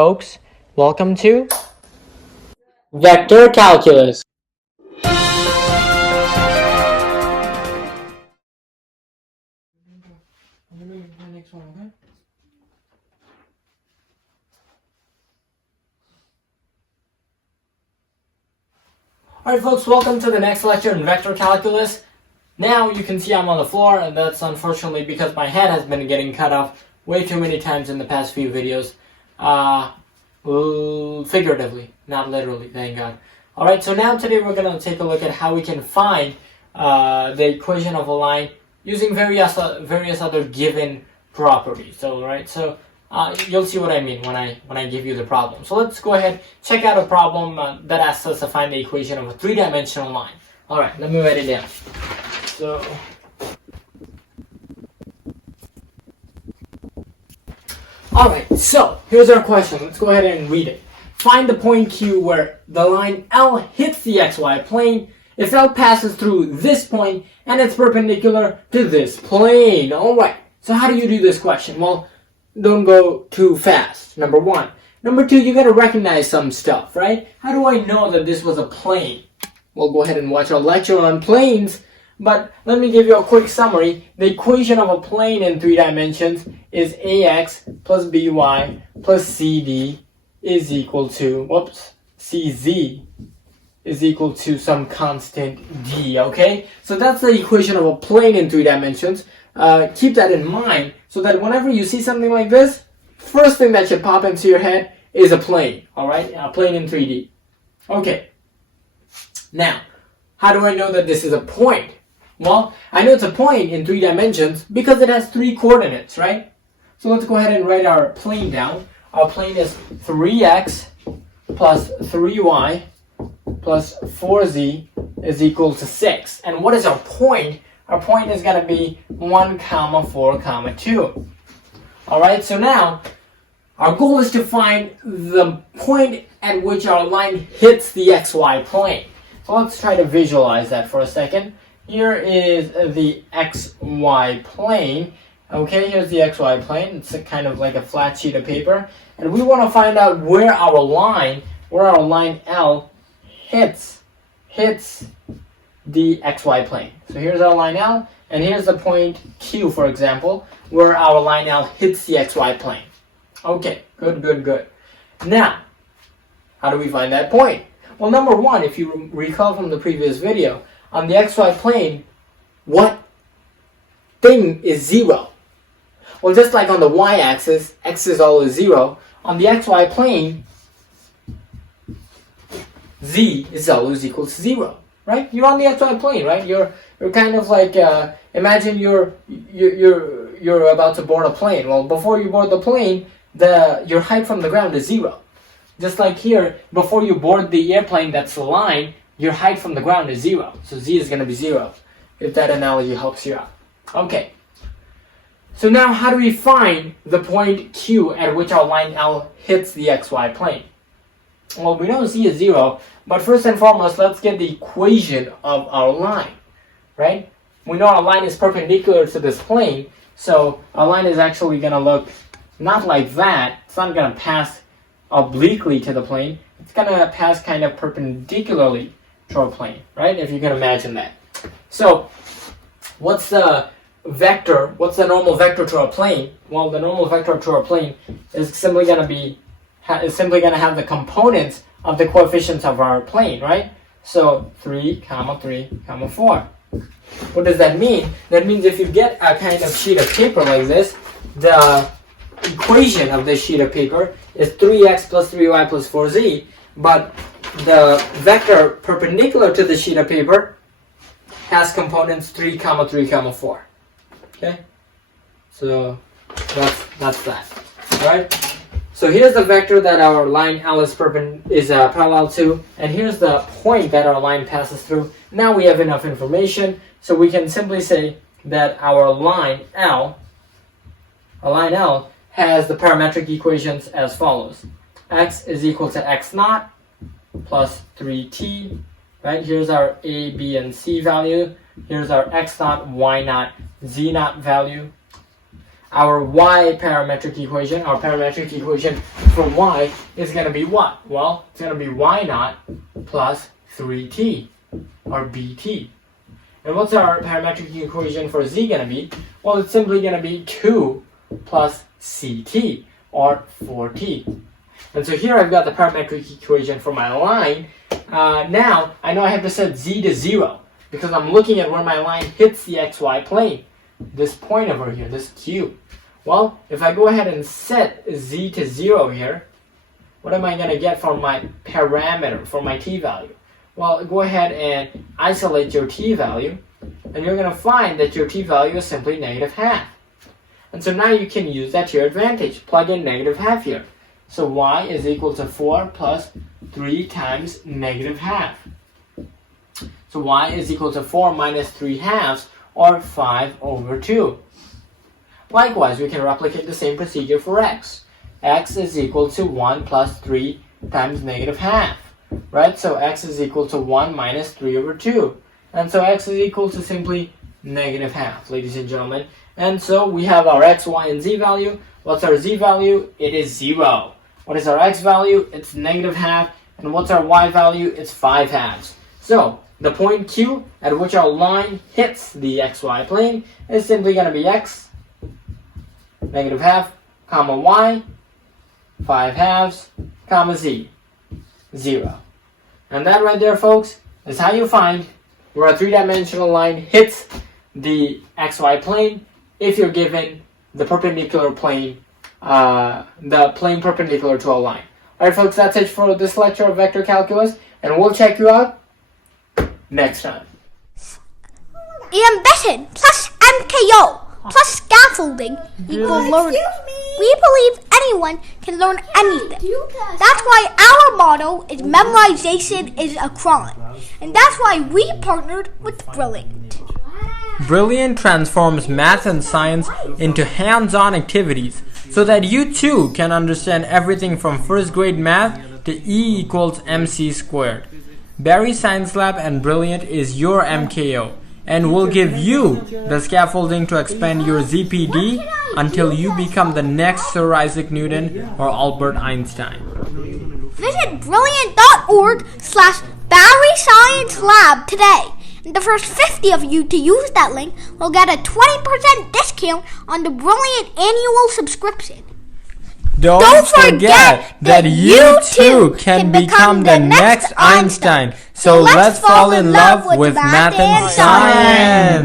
folks. Welcome to Vector Calculus. Alright folks, welcome to the next lecture in Vector Calculus. Now you can see I'm on the floor, and that's unfortunately because my head has been getting cut off way too many times in the past few videos. Figuratively, not literally, thank God. Alright, so now today we're going to take a look at how we can find the equation of a line using various other given properties. So, you'll see what I mean when I give you the problem. So let's go ahead, check out a problem that asks us to find the equation of a three-dimensional line. Alright, let me write it down. So, alright, so here's our question. Let's go ahead and read it. Find the point Q where the line L hits the XY plane. If L passes through this point and it's perpendicular to this plane. Alright, so how do you do this question? Well, don't go too fast, number one. Number two, you gotta recognize some stuff, right? How do I know that this was a plane? We'll go ahead and watch our lecture on planes, but let me give you a quick summary. The equation of a plane in 3 dimensions is AX plus BY plus CD is equal to, CZ is equal to some constant D, okay? So that's the equation of a plane in 3 dimensions. Keep that in mind so that whenever you see something like this, first thing that should pop into your head is a plane, alright? A plane in 3D. Okay. Now, how do I know that this is a point? Well, I know it's a point in 3 dimensions because it has 3 coordinates, right? So let's go ahead and write our plane down. Our plane is 3x plus 3y plus 4z is equal to 6. And what is our point? Our point is going to be 1, 4, 2. Alright, so now our goal is to find the point at which our line hits the xy plane. So let's try to visualize that for a second. Here is the xy plane. Okay, here's the xy plane. It's kind of like a flat sheet of paper. And we want to find out where our line L hits the xy plane. So here's our line L, and here's the point Q, for example, where our line L hits the xy plane. Okay, good. Now, how do we find that point? Well, number one, if you recall from the previous video, on the xy plane, what thing is 0? Well, just like on the y-axis, x is always 0. On the xy plane, z is always equal to 0, right? You're on the xy plane, right? You're kind of like imagine you're about to board a plane. Well, before you board the plane, your height from the ground is 0. Just like here, before you board the airplane that's the line, your height from the ground is 0. So z is going to be 0, if that analogy helps you out. Okay. So now how do we find the point Q at which our line L hits the xy plane? Well, we know z is 0, but first and foremost, let's get the equation of our line, right? We know our line is perpendicular to this plane, so our line is actually going to look not like that. It's not going to pass obliquely to the plane. It's going to pass kind of perpendicularly to our plane, right? If you can imagine that. So, what's the normal vector to a plane? Well, the normal vector to a plane is simply going to have the components of the coefficients of our plane, right? So 3, 3, 4. What does that mean? That means if you get a kind of sheet of paper like this, the equation of this sheet of paper is 3x plus 3y plus 4z, but the vector perpendicular to the sheet of paper has components 3, 3, 4. Okay? So that's that. Alright? So here's the vector that our line L is parallel to, and here's the point that our line passes through. Now we have enough information, so we can simply say that our line L has the parametric equations as follows. X is equal to x naught plus 3t, right? Here's our a, b, and c value. Here's our x naught, y naught, z naught value. our y parametric equation, our parametric equation for y is going to be what? Well, it's going to be y naught plus 3t, or bt. And what's our parametric equation for z going to be? Well, it's simply going to be 2 plus ct, or 4t. And so here I've got the parametric equation for my line. Now, I know I have to set z to 0, because I'm looking at where my line hits the xy plane. This point over here, this Q. Well, if I go ahead and set z to 0 here, what am I going to get for my parameter, for my t value? Well, go ahead and isolate your t value, and you're going to find that your t value is simply -half. And so now you can use that to your advantage. Plug in -half here. So y is equal to 4 plus 3 times -half. So y is equal to 4 minus 3/2, or 5 over 2. Likewise, we can replicate the same procedure for x. X is equal to 1 plus 3 times -half. Right? So x is equal to 1 minus 3 over 2. And so x is equal to simply -half, ladies and gentlemen. And so we have our x, y, and z value. What's our z value? It is 0. What is our x value? It's -half. And what's our y value? It's 5/2. So the point Q at which our line hits the xy plane is simply going to be x, -half, comma y, 5/2, comma z, 0. And that right there, folks, is how you find where a three-dimensional line hits the xy plane if you're given the perpendicular plane, the plane perpendicular to a line. Alright, folks, that's it for this lecture of vector calculus, and we'll check you out next time. Embedded plus MKO plus scaffolding equal learning. We believe anyone can learn anything. That's why our motto is memorization is a crime. And that's why we partnered with Brilliant. Brilliant transforms math and science into hands-on activities so that you too can understand everything from first grade math to E equals MC squared. Barry Science Lab and Brilliant is your MKO and will give you the scaffolding to expand your ZPD until you become the next Sir Isaac Newton or Albert Einstein. Visit brilliant.org/Barry Science Lab today. And the first 50 of you to use that link will get a 20% discount on the Brilliant annual subscription. Don't forget that you too can become the next Einstein. So let's fall in love with math and science.